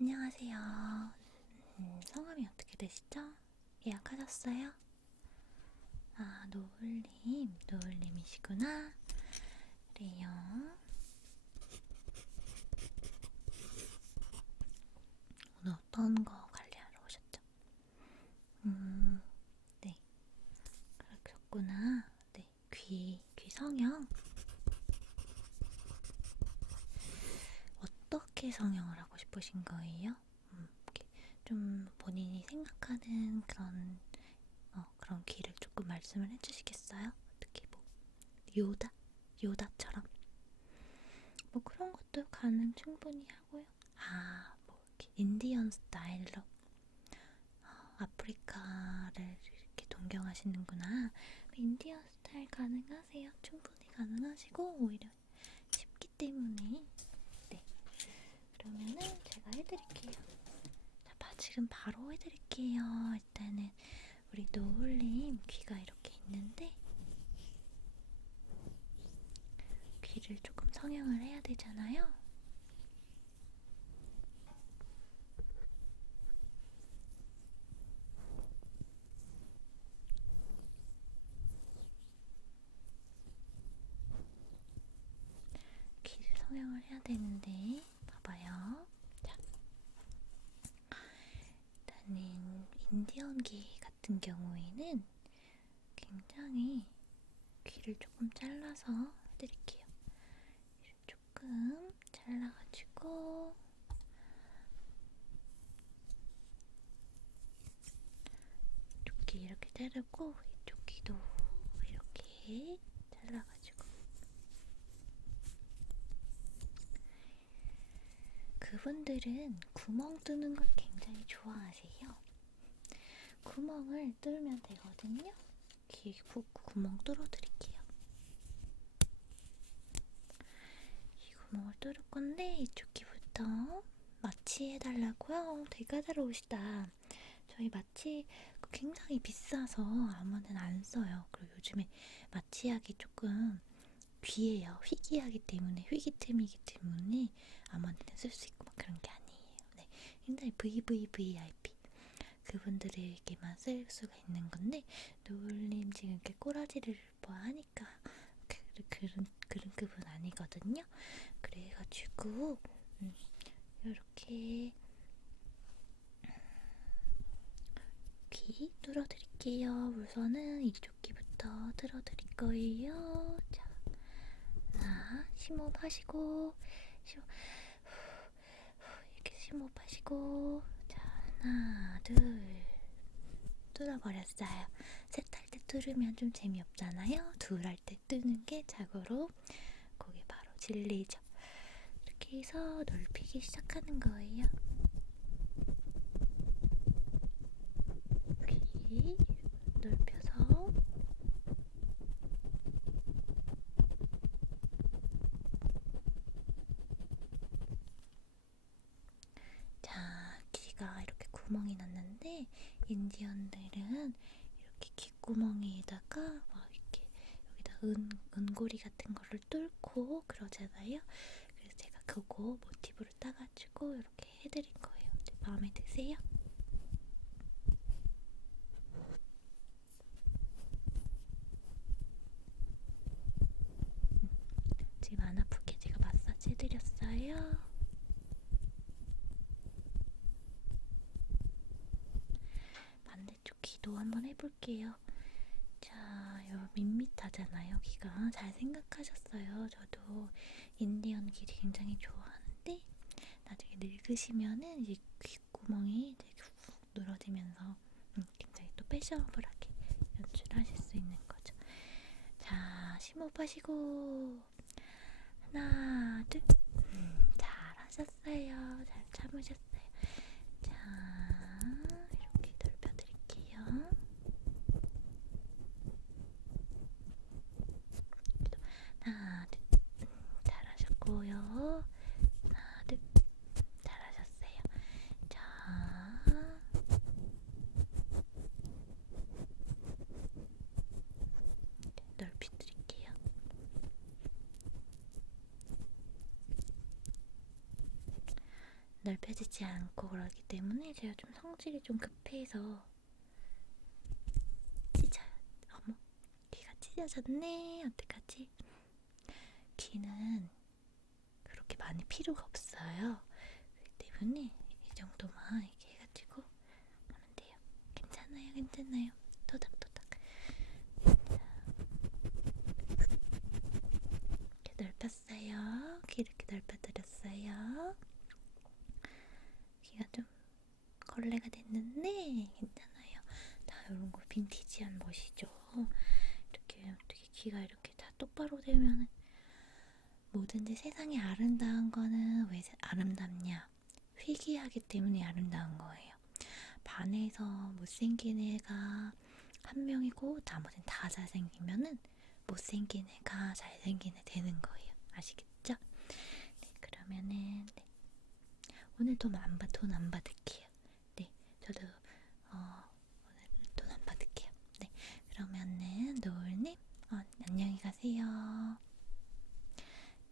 안녕하세요. 음, 성함이 어떻게 되시죠? 예약하셨어요? 아, 노을님, 노을님이시구나. 그래요. 오늘 어떤 거 관리하러 오셨죠? 음, 네. 그러셨구나. 네. 귀, 귀 성형. 어떻게 성형을 하고 싶으신 거예요? 음, 좀 본인이 생각하는 그런 어, 그런 귀를 조금 말씀을 해주시겠어요? 어떻게 뭐 요다 요다처럼 뭐 그런 것도 가능 충분히 하고요. 아, 뭐 인디언 스타일로 어, 아프리카를 이렇게 동경하시는구나. 인디언 스타일 가능하세요? 충분히 가능하시고 오히려 쉽기 때문에 네. 그러면은 제가 해드릴게요. 자, 바, 지금 바로 해드릴게요. 일단은 우리 노을님 귀가 이렇게 있는데 귀를 조금 성형을 해야 되잖아요. 귀를 성형을 해야 되는데 봐봐요. 자, 일단은 인디언기 같은 경우에는 굉장히 귀를 조금 잘라서 해드릴게요. 조금 잘라가지고 이쪽 귀 이렇게 자르고 이쪽 귀도 이렇게 잘라가지고 그분들은 구멍 뚫는 걸 굉장히 좋아하세요. 구멍을 뚫으면 되거든요. 귀 구, 구멍 뚫어드릴게요. 이 구멍을 뚫을 건데 이쪽 귀부터 마취해달라고요? 되게 까다로우시다. 저희 마취 굉장히 비싸서 아무데나 안 써요. 그리고 요즘에 마취하기 조금 귀예요. 희귀하기 때문에 희귀템이기 때문에 아무데나 쓸 수 있고 막 그런 게 아니에요. 네, 굉장히 VVVIP 그분들에게만 쓸 수가 있는 건데 노을님 지금 이렇게 꼬라지를 뭐 하니까 그, 그런 그런 급은 아니거든요. 그래가지고 음, 이렇게 귀 뚫어드릴게요. 우선은 이쪽 귀부터 뚫어드릴 거예요. 자, 하나 심호흡하시고 심호 이렇게 심호흡하시고 자 하나 둘 뚫어버렸어요. 셋할때 뚫으면 좀 재미없잖아요. 둘할때 뜨는 게 자고로 그게 바로 진리죠. 이렇게 해서 넓히기 시작하는 거예요. 귀 넓혀서 자, 귀가 이렇게 구멍이 났는데 인디언들은 이렇게 귓구멍에다가 막 이렇게 여기다 은, 은고리 같은 거를 뚫고 그러잖아요. 그래서 제가 그거 모티브를 따가지고 이렇게 해드린 거예요. 마음에 드세요? 지금 안 아프게 제가 마사지 해드렸어요. 귀도 한번 해볼게요. 자, 요 밋밋하잖아요, 귀가. 잘 생각하셨어요. 저도 인디언 귀 굉장히 좋아하는데, 나중에 늙으시면은 이제 귓구멍이 이제 훅 늘어지면서 음, 굉장히 또 패셔너블하게 연출하실 수 있는 거죠. 자, 심호흡하시고, 하나, 둘. 음, 잘하셨어요. 잘 참으셨어요. 자, 이렇게 넓혀드릴게요. 하나, 둘. 음, 잘하셨고요. 하나, 둘. 잘하셨어요. 자, 넓혀드릴게요. 넓혀진 찢어지지 않고 그러기 때문에 제가 좀 성질이 좀 급해서 찢어요. 어머, 귀가 찢어졌네. 어떡하지? 귀는 그렇게 많이 필요가 없어요. 때문에 이 정도만 이렇게 해가지고 하면 돼요. 괜찮아요, 괜찮아요. 토닥토닥. 이렇게 넓혔어요. 귀 이렇게 넓혀드렸어요. 귀가 좀 걸레가 됐는데 괜찮아요. 다 이런 거 빈티지한 멋이죠. 이렇게 어떻게 귀가 이렇게 다 똑바로 되면은 뭐든지 세상에 아름다운 거는 왜 아름답냐? 희귀하기 때문에 아름다운 거예요. 반에서 못생긴 애가 한 명이고 나머지는 다 잘생기면은 못생긴 애가 잘생긴 애 되는 거예요. 아시겠죠? 네, 그러면은 네. 오늘도 돈안 받을게요. 네, 저도 어, 오늘 돈안 받을게요. 네, 그러면은 노을님 어, 안녕히 가세요.